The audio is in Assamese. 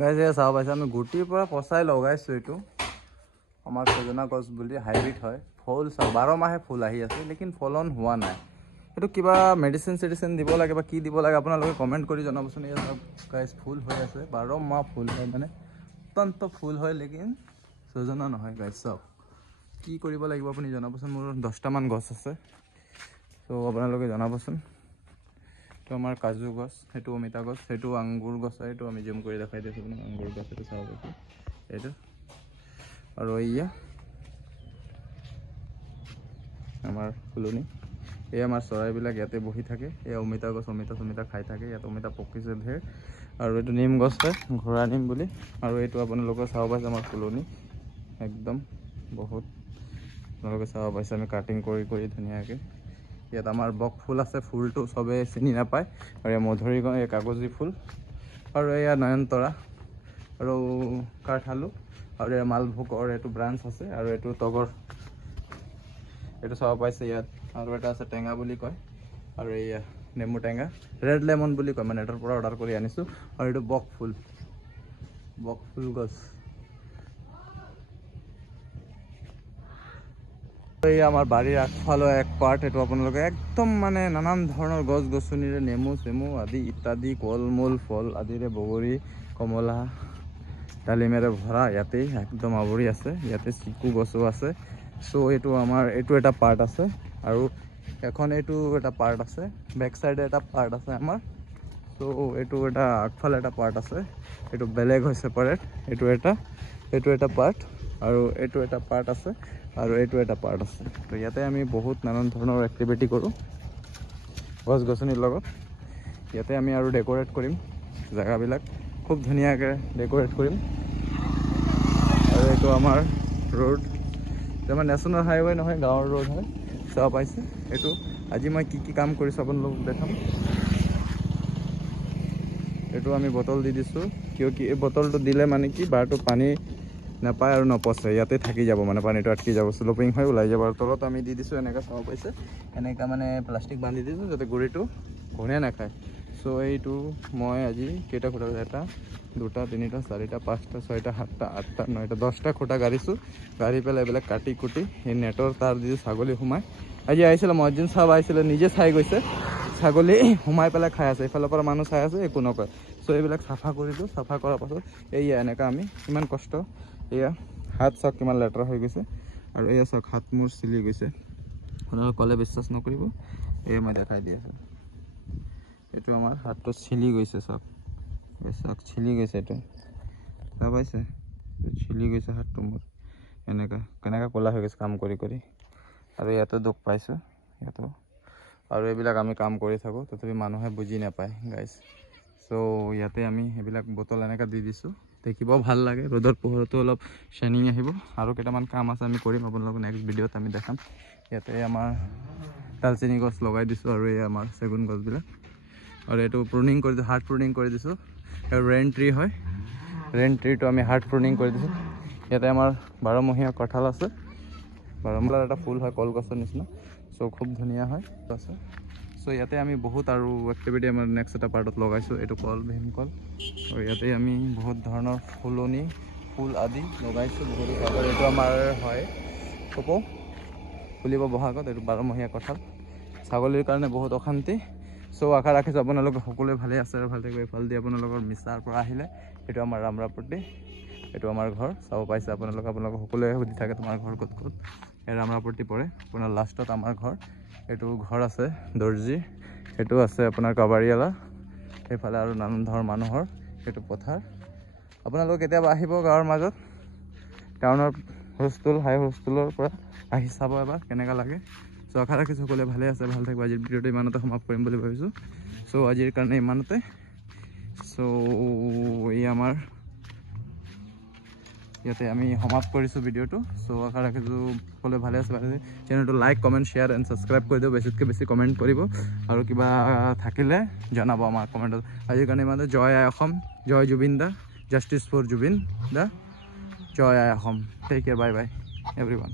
গাইজ এয়া চাব পাইছে আমি গুটিৰ পৰা পচাই লগাইছোঁ এইটো আমাৰ সজনা গছ বুলি হাইব্ৰিড হয় ফুল 12 মাহে ফুল আহি আছে লেকিন ফলন হোৱা নাই এইটো কিবা মেডিচিন চেডিচিন দিব লাগে বা কি দিব লাগে আপোনালোকে কমেণ্ট কৰি জনাবচোন এয়া সব গাইজ ফুল হৈ আছে 12 মাহ ফুল হয় মানে অত্যন্ত ফুল হয় লেকিন সজনা নহয় গাইজ চব কি কৰিব লাগিব আপুনি জনাবচোন মোৰ 10টা মান গছ আছে তো আপোনালোকে জনাবচোন তো আমাৰ কাজু গছ সেইটো অমিতা গছ সেইটো আঙ্গুৰ গছ এইটো আমি জুম কৰি দেখাই দিছোঁ আপুনি আঙ্গুৰ গছ এইটো চাব পাইছে এইটো আৰু এয়া আমাৰ ফুলনি এই আমাৰ চৰাইবিলাক ইয়াতে বহি থাকে এই অমিতা গছ অমিতা খাই থাকে ইয়াত অমিতা পকিছে ধেৰ আৰু এইটো নিম গছ হয় ঘোঁৰা নিম বুলি আৰু এইটো আপোনালোকে চাব পাইছে আমাৰ ফুলনি একদম বহুত আপোনালোকে চাব পাইছে আমি কাটিং কৰি ধুনীয়াকৈ ইয়াত আমাৰ বক ফুল আছে ফুলটো সবে চিনি নাপায় আৰু এই মধুৰিগণ এই কাগজী ফুল আৰু এয়া নয়নতৰা আৰু কাঠআলু আৰু এই মালভোগৰ এইটো ব্ৰাঞ্চ আছে আৰু এইটো তগৰ এইটো চাব পাইছে ইয়াত আৰু এটা আছে টেঙা বুলি কয় আৰু এয়া নেমু টেঙা ৰেড লেমন বুলি কয় মানে এটাৰ পৰা অৰ্ডাৰ কৰি আনিছোঁ আৰু এইটো বক ফুল গছ এই আমাৰ বাৰীৰ আগফালৰ এক পাৰ্ট এইটো আপোনালোকে একদম মানে নানান ধৰণৰ গছ গছনিৰে নেমু চেমু আদি ইত্যাদি কলমূল ফল আদিৰে বগৰী কমলা ডালিমেৰে ভৰা ইয়াতে একদম আৱৰি আছে ইয়াতে চিকু গছো আছে সো এইটো আমাৰ এইটো এটা পাৰ্ট আছে আৰু এখন এইটো এটা পাৰ্ট আছে বেক সাইডে এটা পাৰ্ট আছে আমাৰ সো এইটো এটা আগফালে এটা পাৰ্ট আছে এইটো বেলেগ হৈ সেপাৰেট এইটো এটা পাৰ্ট আৰু এইটো এটা পাৰ্ট আছে আৰু এইটো এটা পাৰ্ট আছে তো ইয়াতে আমি বহুত নানান ধৰণৰ এক্টিভিটি কৰোঁ গছ গছনিৰ লগত ইয়াতে আমি আৰু ডেকোৰেট কৰিম জেগাবিলাক খুব ধুনীয়াকৈ ডেকোৰেট কৰিম আৰু এইটো আমাৰ ৰোড আমাৰ নেশ্যনেল হাইৱে নহয় গাঁৱৰ ৰোড হয় চাব পাইছে এইটো আজি মই কি কাম কৰিছোঁ আপোনালোকক দেখাম এইটো আমি বটল দি দিছোঁ কিয় কি এই বটলটো দিলে মানে কি বাৰটো পানী নাপায় আৰু নপচে ইয়াতে থাকি যাব মানে পানীটো আটকি যাব স্লোপিং হৈ ওলাই যাব আৰু তলত আমি দি দিছোঁ এনেকৈ চাব পাইছে এনেকৈ মানে প্লাষ্টিক বান্ধি দিছোঁ যাতে গুড়িটো ঘোনে নাখায় সো এইটো মই আজি কেইটা খুঁটা 1টা 2টা 3টা 4টা 5টা 6টা 7টা 8টা 9টা 10টা খুঁটা গাড়িছোঁ গাড়ি পেলাই এইবিলাক কাটি কুটি এই নেটৰ তাৰ দি ছাগলী সোমাই আজি আহিছিলে মহজিন চাব আহিছিলে নিজে চাই গৈছে ছাগলী সোমাই পেলাই খাই আছে এইফালৰ পৰা মানুহ চাই আছে একো নকয় সো এইবিলাক চাফা কৰিলোঁ চাফা কৰাৰ পাছত এয়া এনেকৈ আমি ইমান কষ্ট এয়া হাত চাওক কিমান লেতেৰা হৈ গৈছে আৰু এয়া চাওক হাত মোৰ চিলি গৈছে আপোনালোকে ক'লে বিশ্বাস নকৰিব এয়া মই দেখাই দি আছোঁ এইটো আমাৰ হাতটো চিলি গৈছে চাওক চিলি গৈছে এইটো চাব পাইছে চিলি গৈছে হাতটো মোৰ কেনেকৈ ক'লা হৈ গৈছে কাম কৰি আৰু ইয়াতো দুখ পাইছোঁ ইয়াতো আৰু এইবিলাক আমি কাম কৰি থাকোঁ তথাপি মানুহে বুজি নাপায় গাইজ সো ইয়াতে আমি সেইবিলাক বটল এনেকৈ দি দিছোঁ দেখিব ভাল লাগে ৰ'দৰ পোহৰতো অলপ শ্বাইনিং আহিব আৰু কেইটামান কাম আছে আমি কৰিম আপোনালোকক নেক্সট ভিডিঅ'ত আমি দেখাম ইয়াতে আমাৰ দালচেনি গছ লগাই দিছোঁ আৰু এই আমাৰ চেগুন গছবিলাক আৰু এইটো প্ৰুনিং কৰি হাৰ্ড প্ৰুনিং কৰি দিছোঁ আৰু ৰেইন ট্ৰী হয় ৰেইন ট্ৰীটো আমি হাৰ্ড প্ৰুনিং কৰি দিছোঁ ইয়াতে আমাৰ 12মহীয়া কঁঠাল আছে 12মহীয়া এটা ফুল হয় কলগছৰ নিচিনা সো খুব ধুনীয়া হয় আছে সো ইয়াতে আমি বহুত আৰু এক্টিভিটি আমাৰ নেক্সট এটা পাৰ্টত লগাইছোঁ এইটো কল ভীমকল আৰু ইয়াতে আমি বহুত ধৰণৰ ফুলনি ফুল আদি লগাইছোঁ বহুত এইটো আমাৰ হয় কপৌ ফুলিব বহাগত এইটো 12মহীয়া কঁঠাল ছাগলীৰ কাৰণে বহুত অশান্তি সো আশা ৰাখিছোঁ আপোনালোকে সকলোৱে ভালে আছে আৰু ভাল থাকিব এইফালেদি আপোনালোকৰ মিছাৰ পৰা আহিলে এইটো আমাৰ ৰামৰাপট্টি এইটো আমাৰ ঘৰ চাব পাইছে আপোনালোকে সকলোৱে সুধি থাকে তোমাৰ ঘৰ ক'ত এই ৰামৰাপট্টি পৰে আপোনাৰ লাষ্টত আমাৰ ঘৰ এইটো ঘৰ আছে দৰ্জী এইটো আছে আপোনাৰ কাবাৰিয়ালা এইফালে আৰু নানান ধৰণৰ মানুহৰ এইটো পথাৰ আপোনালোকে কেতিয়াবা আহিব গাঁৱৰ মাজত টাউনৰ হুলস্থুল হাই হুলস্থুলৰ পৰা আহি চাব এবাৰ কেনেকুৱা লাগে সো আশা ৰাখিছোঁ সকলোৱে ভালে আছে ভাল থাকিব আজিৰ ভিডিঅ'টো ইমানতে সমাপ্ত কৰিম বুলি ভাবিছোঁ সো আজিৰ কাৰণে ইমানতে সো এই আমাৰ ইয়াতে আমি সমাপ্ত কৰিছোঁ ভিডিঅ'টো সো আশা ৰাখিছোঁ সকলোৱে ভালে আছে চেনেলটো like comment share and subscribe কৰি দিওঁ বেছিতকৈ বেছি কমেণ্ট কৰিব আৰু কিবা থাকিলে জনাব আমাৰ কমেণ্টত আজিৰ কাৰণে ইমানতে জয় আই অসম জয় জুবিন দা জাষ্টিছ ফৰ জুবিন দা জয় আই Asom take care bye bye everyone